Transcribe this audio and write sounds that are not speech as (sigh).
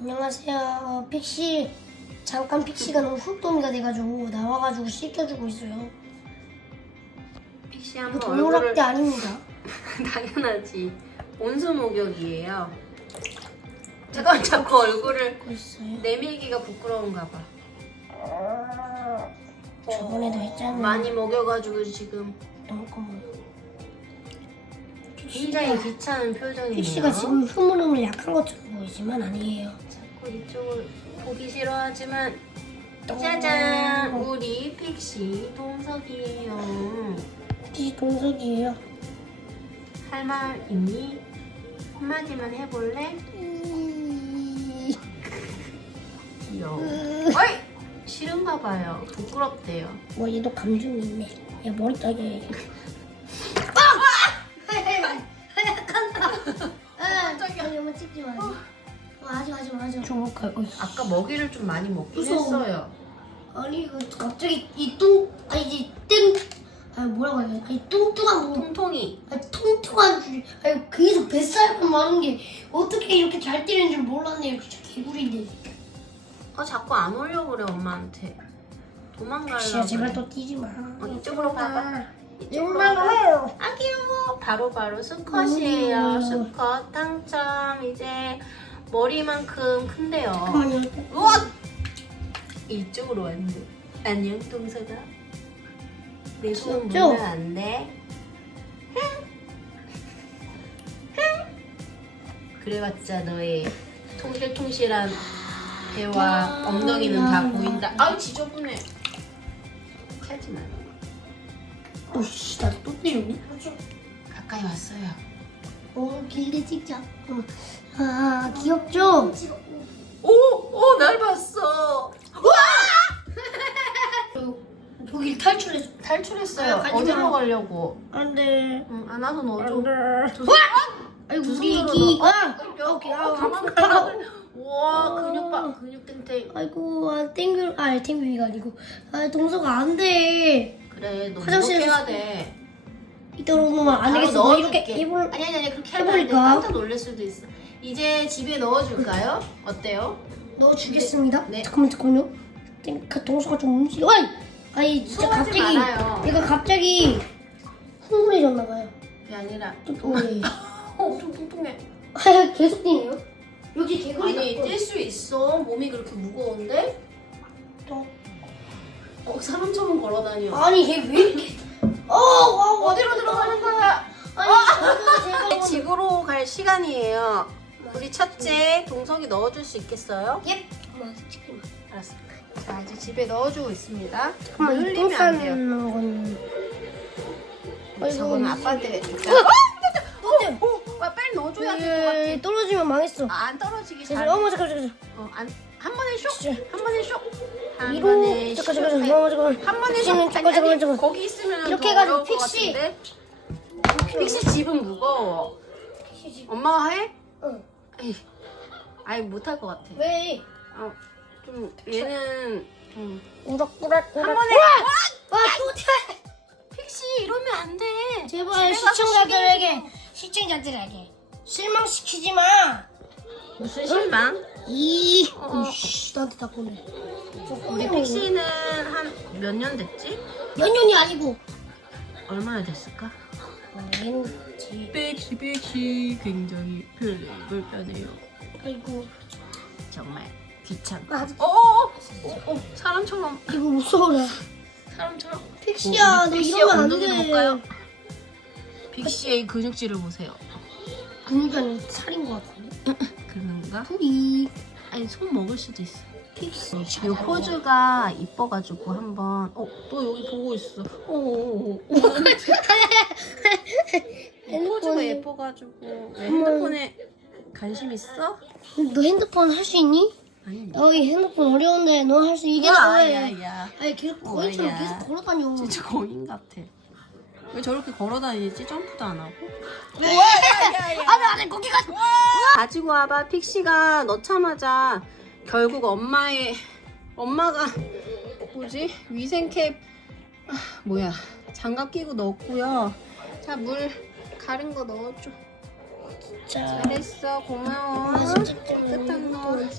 안녕하세요. 어, 픽시 잠깐 픽시가 너무 흑동이가 돼가지고 나와가지고 씻겨주고 있어요. 픽시 이거 한번 동물학대 얼굴을 아닙니다. (laughs) 당연하지 온수 목욕이에요. 잠깐 자꾸 얼굴을 하고 있어요. 내밀기가 부끄러운가 봐. 저번에도 했잖아요. 많이 먹여가지고 지금 너무 고마워. 굉장히 귀찮은 표정이네요. 픽시가 지금 흐물흐물 약한 것처럼 보이지만 아니에요. 자꾸 이쪽을 보기 싫어하지만 짜잔 우리 픽시 동석이에요. 픽시 동석이에요. 할 말 있니? 한마디만 해볼래? 귀여워. 어이! 싫은가 봐요. 부끄럽대요. 뭐 얘도 감정이 있네. 야 머리 따게. 이거 찍지 마. 어, 하지 마지 마지. 주목할 거. 아까 먹이를 좀 많이 먹긴 무서워. 했어요. 아니 이거 갑자기 이뚱 아니 이땡 아 뭐라고 해야 돼? 아니 뚱뚱한 뭐 통통이. 아니 통통한 줄 아니 계속 뱃살만 많은 게 어떻게 이렇게 잘 뛰는 줄 몰랐네요 진짜 개구리인데 어 자꾸 안 오려고 그래 엄마한테. 도망가려고. 진짜 제발 그래. 또 뛰지 마 어, 이쪽으로 가봐. 이쪽으로 가봐. 해요 아 귀여워. 바로 바로 수컷이에요. 음. 수컷 당첨. 이제 머리만큼 큰데요. 잠깐만요 우와! 이쪽으로 왔는데. 안녕 동서가. 내손 귀엽죠? 물면 안 돼. 그래봤자 너의 통실통실한 배와 엉덩이는 다 보인다. 아우 지저분해. 하지 마. 오씨 나또 뛰었네 가까이 왔어요. 오 길게 찍자 어. 아 귀엽죠? 오, 오, 날 봤어. 독일 탈출했어 탈출했어요. 아, 가지 어디로 마. 가려고? 안돼 응, 안아서 넣어줘. 안돼 두 손. 아이고 두 우리 애기. 아 어, 오케이 어, 아 가만. 가만. 와, 근육 봐, 근육 탱탱. 아이고 아 땡글 아 땡글이가 아니고 아 동서가 안돼 그래, 너 화장실에서 해야 돼. 이따가 오면 안 바로 되겠어 너 넣어줄게. 이렇게 입을 아니 아니 아니 그렇게 하면 안 돼. 해버릴까? 깜짝 놀랄 수도 있어. 이제 집에 넣어줄까요? 어때요? 넣어주겠습니다 네. 잠깐만 잠깐만요 땡그 동서가 좀 움직여 아이 아니 진짜 소하지 갑자기 말아요. 얘가 갑자기 흥분해졌나 봐요 그게 아니라 (laughs) 뚱뚱해 어, 좀 뚱뚱해. 아 계속 뛰네요 여기 개구리 아니 뛸 수 있어. 몸이 그렇게 무거운데? 또. 어, 사람처럼 걸어다녀. 아니 얘 왜 이렇게 어와와 어디로 들어가는 거야? 아니 제가 (laughs) 제가 집으로 갈 시간이에요. 우리 첫째 동석이 넣어줄 수 있겠어요? 예 잠깐만 찍지 마 알았어. 자 이제 집에 넣어주고 있습니다. 잠깐만 이똥 흘리면 안 돼요. 싸는 건 아이고, 저거는 이거- 아빠한테? 어, 아, 빨리 넣어줘야 될 것 같아. 에, 떨어지면 망했어. 아, 안 떨어지기 잠깐, 잘. 어머 잠깐 잠깐. 어, 안, 한 번에 쇼. 진짜. 한 번에 잠깐 쇼. 잠깐 잠깐 잠깐. 한 번에 아니, 잠깐 잠깐 아니, 잠깐. 거기 있으면 이렇게 더 해가지고 픽시. 픽시 집은 무거워. 엄마가 해? 응. 에이, 아이 못할 것 같아. 왜? 어, 좀 얘는 좀 우락. 한 번에 와또 튀어. 픽시 이러면 안 돼. 제발 시청자들에게 시청자들에게 실망시키지 마. 무슨 실망? 이. 어. 씨 나한테 다 보내. 우리 픽시는 한 몇 년 됐지? 몇 년이 아니고. 얼마나 됐을까? 어, 얘는 지. 픽시 픽시 굉장히 편해요. 불편해요. 아이고. 정말 귀찮고. 아, 어어어! 어, 어, 사람처럼 이거 무서워라. 사람처럼. 픽시야, 너 픽시의 이러면 안 엉덩이를 돼. 볼까요? 픽시의 근육질을 보세요. 근육이 아니라 살인 것 같은데. 그런가? 우리 아니 손 먹을 수도 있어. 이 포즈가 이뻐가지고 한번 어, 또 여기 보고 있어. 어, 어, 어. (laughs) 포즈가 예뻐가지고 왜 핸드폰에 관심 있어? 너 핸드폰 할 수 있니? 아니 너이 핸드폰 어려운데 너 할수 있겠어? 야야야 아니 계속 거인처럼. 계속 걸어다녀. 진짜 거인 같아 왜 저렇게 걸어다니지? 점프도 안 하고? 아니 아니 거기 가. 가지고 와봐 픽시가 넣자마자 결국 엄마의 엄마가 뭐지? 위생캡 아, 뭐야. 장갑 끼고 넣었고요. 자 물 가린 거 넣어줘. 자. 잘했어. 고마워. 아, 진짜 깨끗한 거